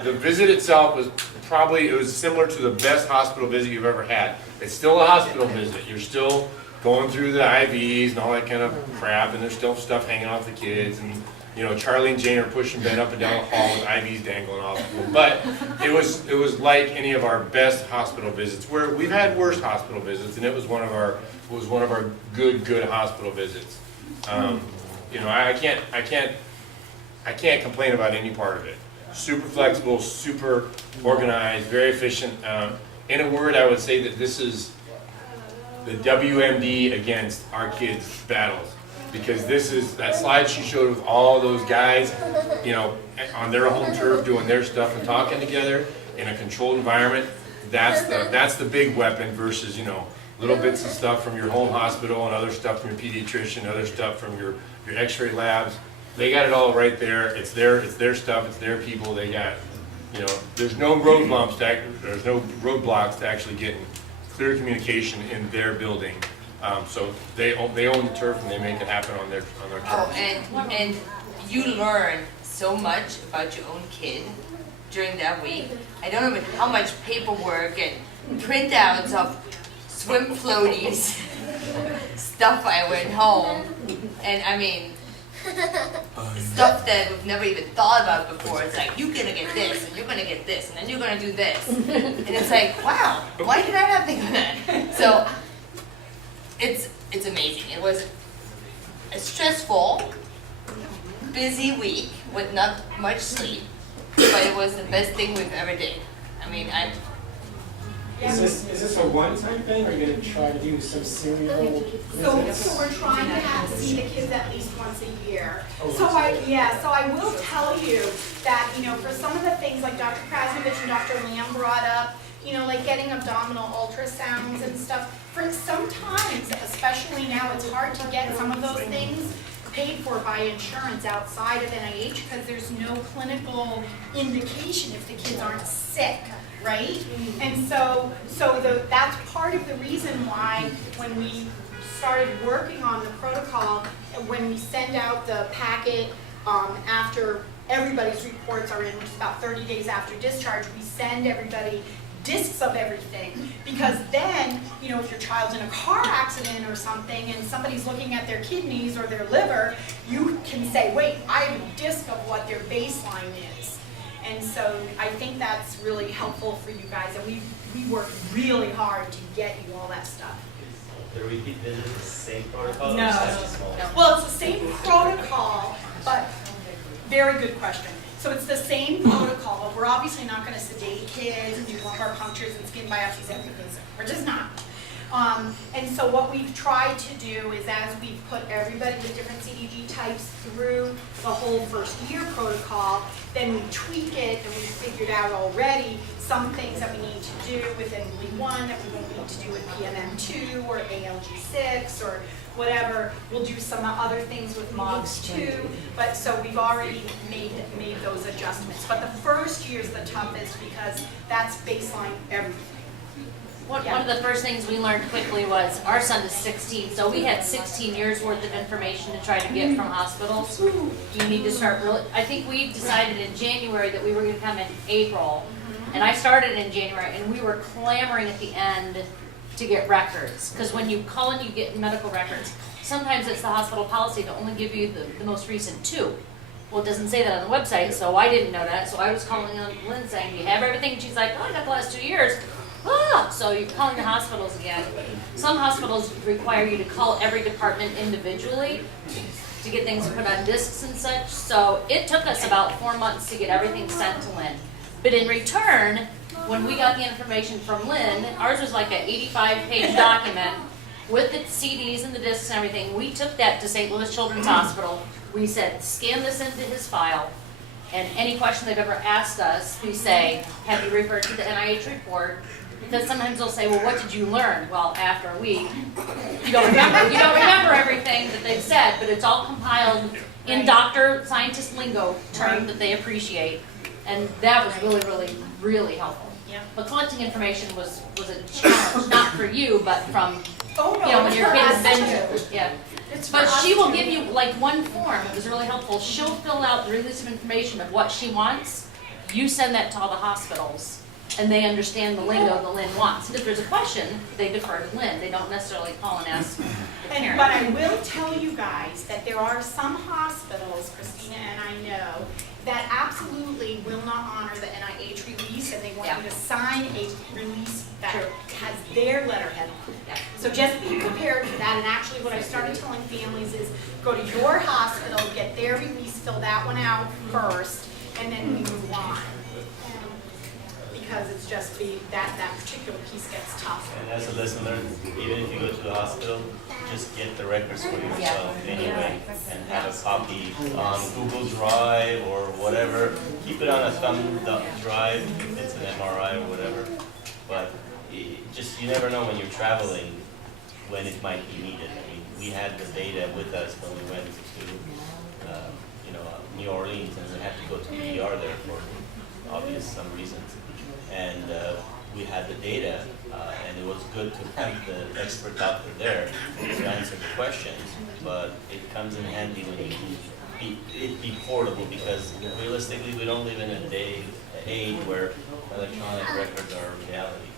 The visit itself was it was similar to the best hospital visit you've ever had. It's still a hospital visit. You're still going through the IVs and all that kind of crap, and there's still stuff hanging off the kids. And you know, Charlie and Jane are pushing Ben up and down the hall with IVs dangling off. But it was like any of our best hospital visits. Where we've had worse hospital visits, and it was one of our good hospital visits. You know, I can't complain about any part of it. Super flexible, super organized, very efficient. In a word, I would say that this is the WMD against our kids' battles. Because this is, that slide she showed with all those guys, you know, on their home turf doing their stuff and talking together in a controlled environment, that's the big weapon versus, you know, little bits of stuff from your home hospital and other stuff from your pediatrician, other stuff from your x-ray labs. They got it all right there. It's their stuff. It's their people. They got you know, there's no roadblocks to actually getting clear communication in their building. So they own the turf and they make it happen on their Oh, turf. and you learn so much about your own kid during that week. I don't know how much paperwork and printouts of swim floaties stuff I went home, and I mean, stuff that we've never even thought about before. It's like, you're gonna get this, and you're gonna get this, and then you're gonna do this. And it's like, wow, why did I not think of that? So, it's amazing. It was a stressful, busy week with not much sleep, but it was the best thing we've ever did. I mean, Is this a one-time thing, or are you going to try to do some serial visits? So we're trying to see the kids at least once a year. Oh, So I will tell you that, you know, for some of the things like Dr. Krasnovich and Dr. Lamb brought up, you know, like getting abdominal ultrasounds and stuff, for sometimes, especially now, it's hard to get some of those things paid for by insurance outside of NIH because there's no clinical indication if the kids aren't sick, right? And so that's part of the reason why when we started working on the protocol, when we send out the packet after everybody's reports are in, which is about 30 days after discharge, we send everybody discs of everything, because then, you know, if your child's in a car accident or something and somebody's looking at their kidneys or their liver, you can say, wait, I have a disc of what their baseline is. And so I think that's really helpful for you guys, and we work really hard to get you all that stuff. The repeat visit is the same protocol? No. Or is that just small? Well, it's the same protocol, but very good question. So it's the same protocol. We're obviously not going to sedate kids and do lumbar punctures and skin biopsies every visit. We're just not. And so what we've tried to do is, as we've put everybody with different CDG types through the whole first year protocol, then we tweak it, and we've figured out already some things that we need to do with NLE1 that we won't need to do with PMM2 or ALG6 or whatever. We'll do some other things with MOGS too, but so we've already made those adjustments. But the first year is the toughest because that's baseline everything. One of the first things we learned quickly was our son is 16, so we had 16 years worth of information to try to get from hospitals. You need to start really, I think we decided in January that we were going to come in April, and I started in January, and we were clamoring at the end to get records, because when you call and you get medical records, sometimes it's the hospital policy to only give you the most recent 2. Well, it doesn't say that on the website, so I didn't know that, so I was calling on Lynne saying, do you have everything? And she's like, oh, I got the last 2 years. So you're calling the hospitals again. Some hospitals require you to call every department individually to get things put on discs and such, so it took us about 4 months to get everything sent to Lynne. But in return, when we got the information from Lynne, ours was like an 85-page document with the CDs and the discs and everything. We took that to St. Louis Children's Hospital. We said, scan this into his file, and any question they've ever asked us, we say, have you referred to the NIH report? Because sometimes they'll say, well, what did you learn? Well, after a week, you don't remember everything that they've said, but it's all compiled in doctor, scientist lingo term that they appreciate. And that was really, really, really helpful. Yeah. But collecting information was a challenge, not for you, but from, Oh, no, you know, when your for kid us has been, too. yeah. It's for But us she will too. give you like one form, it was really helpful. She'll fill out the release of information of what she wants. You send that to all the hospitals, and they understand the lingo that Lynne wants. And if there's a question, they defer to Lynne. They don't necessarily call and ask the parent. But I will tell you guys that there are some hospitals, Christina and I know, that absolutely will not honor the NIH release, and they want you to sign a release that has their letterhead on it. So just be prepared for that. And actually what I started telling families is go to your hospital, get their release, fill that one out first, and then we move on. Because it's just that particular piece gets tough. And as a lesson learned, even if you go to the hospital, just get the records for yourself anyway, and have a copy on Google Drive or whatever. Keep it on a thumb drive if it's an MRI or whatever. But just you never know when you're traveling when it might be needed. I mean, we had the data with us when we went to New Orleans, and we had to go to the ER there for some reasons. And we had the data, and it was good to have the expert doctor there to answer the questions, but it comes in handy when you can be portable, because realistically we don't live in a age where electronic records are a reality.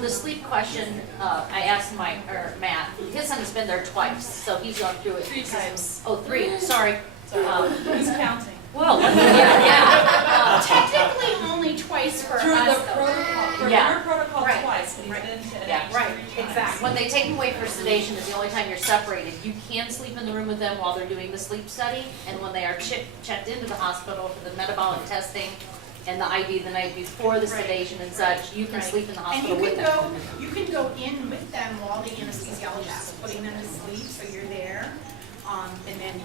The sleep question, I asked Matt, his son has been there twice, so he's gone through it. 3 times. Oh, 3, sorry. Who's counting? Well, yeah. Technically only twice for Through us. the protocol, for Yeah. your protocol Right. twice, but he's been to Yeah. NIH Right, 3 times. exactly. When they take them away for sedation is the only time you're separated. You can sleep in the room with them while they're doing the sleep study, and when they are checked into the hospital for the metabolic testing and the ID the night before the Right. sedation and such, you can Right. sleep in the And hospital with them. you can go in with them while the anesthesiologist is putting them to sleep, so you're there, and then,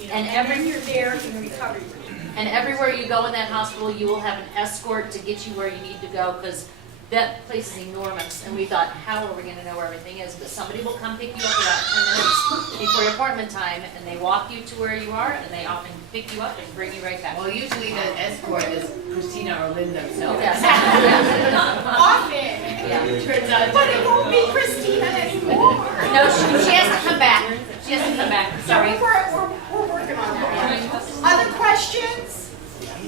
And and then every- you're there in recovery room. And everywhere you go in that hospital, you will have an escort to get you where you need to go, because that place is enormous, and we thought, how are we gonna know where everything is? But somebody will come pick you up about 10 minutes before your appointment time, and they walk you to where you are, and they often pick you up and bring you right back. Well, usually the escort is Christina or Lynne themselves. Yes. Often. Yeah. Turns out. But it won't be Christina anymore. No, she has to come back. She has to come back, sorry. We're working on that. Other questions?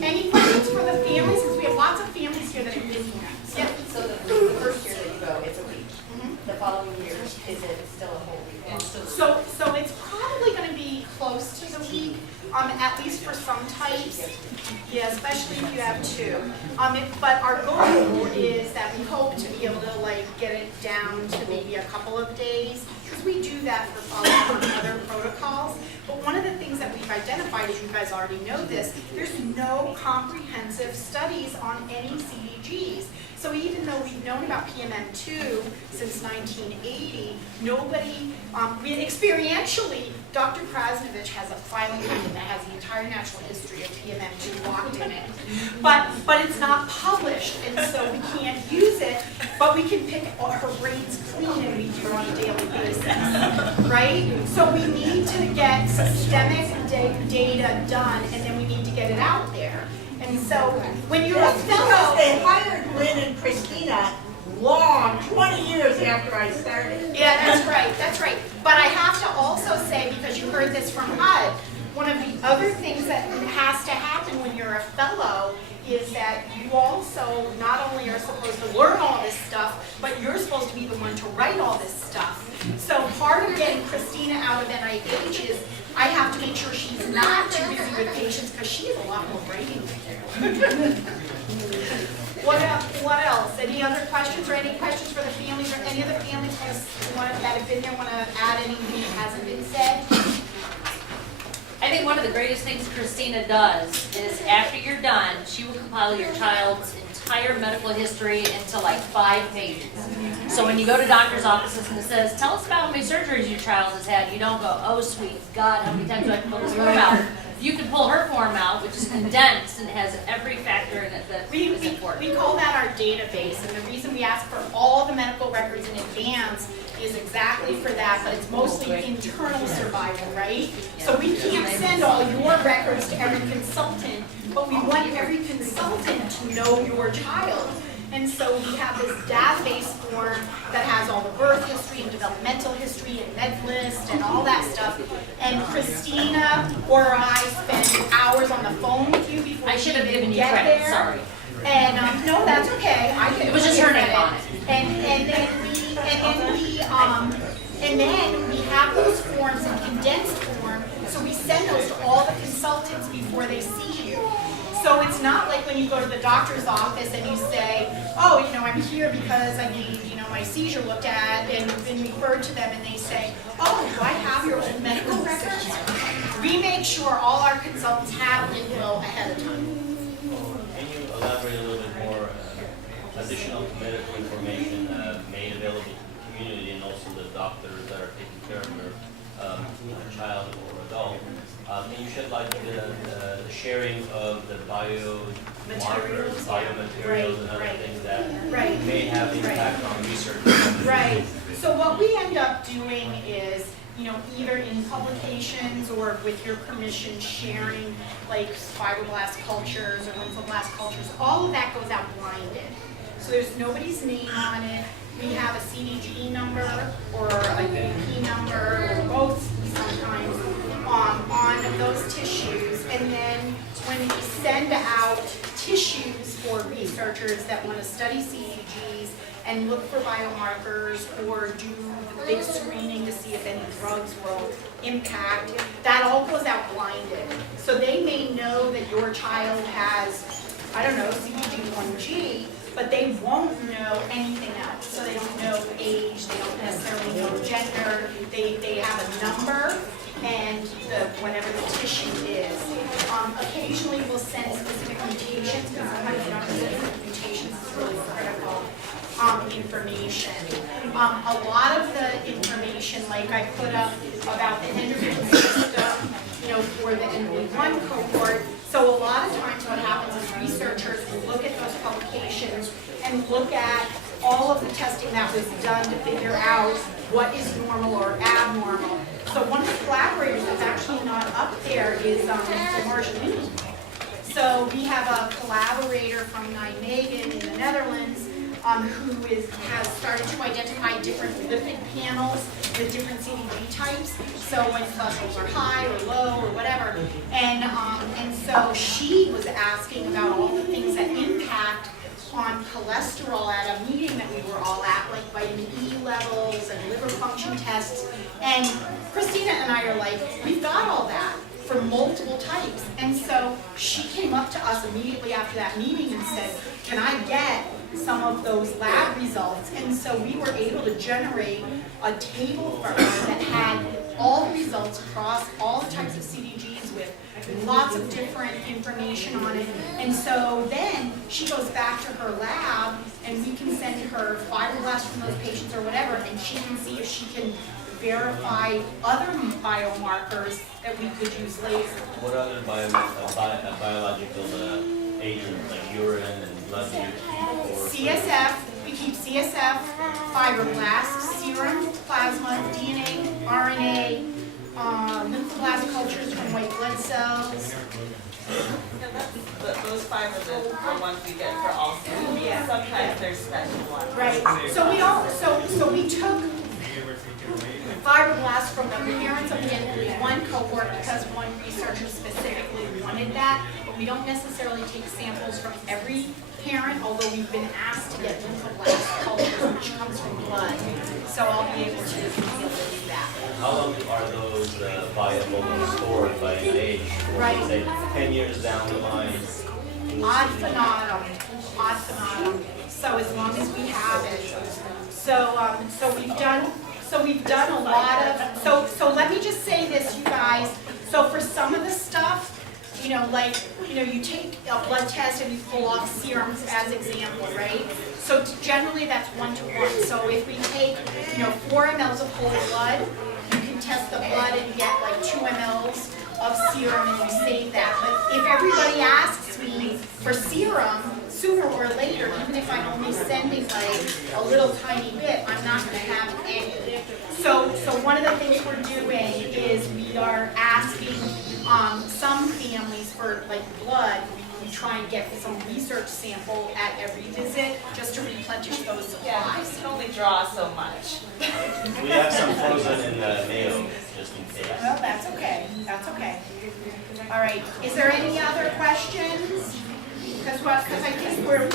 Any questions for the families? Because we have lots of families here that have been here. Yeah. So the first year that you go, it's a week. The following year, is it still a whole week? So it's probably going to be close to the week, at least for some types. Yeah, especially if you have 2. But our goal is that we hope to be able to get it down to maybe a couple of days, because we do that for following on other protocols. But one of the things that we've identified, as you guys already know this, there's no comprehensive studies on any CDGs. So even though we've known about PMN2 since 1980, nobody, experientially, Dr. Krasnovich has a filing cabinet that has the entire natural history of PMN2 locked in it. But it's not published, and so we can't use it, but we can pick her brains clean, and we do on a daily basis, right? So we need to get systemic data done, and then we need to get it out there. And so when you're a fellow, They hired Lynne and Christina 20 years after I started. yeah, that's right. But I have to also say, because you heard this from HUD, one of the other things that has to happen when you're a fellow is that you also not only are supposed to learn all this stuff, but you're supposed to be the one to write all this stuff. So part of getting Christina out of NIH is I have to make sure she's not too busy with patients, because she has a lot more writing to do. What else? Any other questions, or any questions for the families, or any other families that have been there want to add anything that hasn't been said? I think one of the greatest things Christina does is after you're done, she will compile your child's entire medical history into 5 pages. So when you go to doctor's offices and it says, tell us about how many surgeries your child has had, you don't go, oh sweet God, how many times do I have to pull this form out? You can pull her form out, which is condensed and has every factor in it that is important. We call that our database, and the reason we ask for all the medical records in advance is exactly for that, but it's mostly internal survival, right? So we can't send all your records to every consultant, but we want every consultant to know your child. And so we have this database form that has all the birth history and developmental history and med list and all that stuff. And Christina or I spend hours on the phone with you before I should have we given you get credit, there. sorry. And no, that's okay. I get It was just her name credit. on it. And then we have those forms in condensed form, so we send those to all the consultants before they see you. So it's not like when you go to the doctor's office and you say, oh, I'm here because I need, my seizure looked at and been referred to them, and they say, oh, do I have your old medical records? We make sure all our consultants have info ahead of time. Can you elaborate a little bit more, additional medical information made available to the community and also the doctors that are taking care of your child or adult? Can you shed light on the sharing of the biomarkers, biomaterials, and other things that may have impact on research? Right. So what we end up doing is either in publications or with your permission sharing like fibroblast cultures or lymphoblast cultures. All of that goes out blinded. So there's nobody's name on it. We have a CDG number or a UP number or both sometimes on those tissues. And then when we send out tissues for researchers that want to study CDGs and look for biomarkers or do the big screening to see if any drugs will impact, that all goes out blinded. So they may know that your child has, I don't know, CDG1G, but they won't know anything else. So they don't know age, they don't necessarily know gender, they have a number and whatever the tissue is. Occasionally we'll send specific mutations, because sometimes you don't know specific mutations is really critical information. A lot of the information, like I put up about the endocrine system, for the NB1 cohort. So a lot of times what happens is researchers will look at those publications and look at all of the testing that was done to figure out what is normal or abnormal. So one of the collaborators that's actually not up there is Lynne. So we have a collaborator from Nijmegen in the Netherlands who has started to identify different lipid panels with different CDG types. So when cholesterol are high or low or whatever, and so she was asking about all the things that impact on cholesterol at a meeting that we were all at, like vitamin E levels and liver function tests. And Christina and I are like, we've got all that for multiple types. And so she came up to us immediately after that meeting and said, can I get some of those lab results? And so we were able to generate a table for her that had all the results across all the types of CDGs with lots of different information on it. And so then she goes back to her lab and we can send her fibroblasts from those patients or whatever, and she can see if she can verify other biomarkers that we could use later. What other biological agents like urine and blood do you keep? CSF, we keep CSF, fibroblasts, serum, plasma, DNA, RNA, lymphoblast cultures from white blood cells. Those fibers are the ones we get for all students. Yeah. Sometimes there's special ones. Right. So we took fibroblasts from the parents of the NB1 cohort because one researcher specifically wanted that, but we don't necessarily take samples from every parent, although we've been asked to get lymphoblast cultures, which comes from blood. So I'll be able to do that. How long are those viable or stored by an age? Right. Say 10 years down the line. Ad infinitum. Ad infinitum. So as long as we have it. So we've done a lot of, so let me just say this, you guys. So for some of the stuff, you take a blood test and you pull off serums as example, right? So generally that's 1-to-1. So if we take, 4 mLs of whole blood, you can test the blood and get like 2 mLs of serum and you save that. But if everybody asks me for serum, sooner or later, even if I'm only sending like a little tiny bit, I'm not going to have any. So one of the things we're doing is we are asking some families for like blood. We try and get some research sample at every visit just to replenish those supplies. Yeah, you can only draw so much. We have some frozen in the mail, just in case. Well, that's okay. That's okay. All right. Is there any other questions? Because I think we're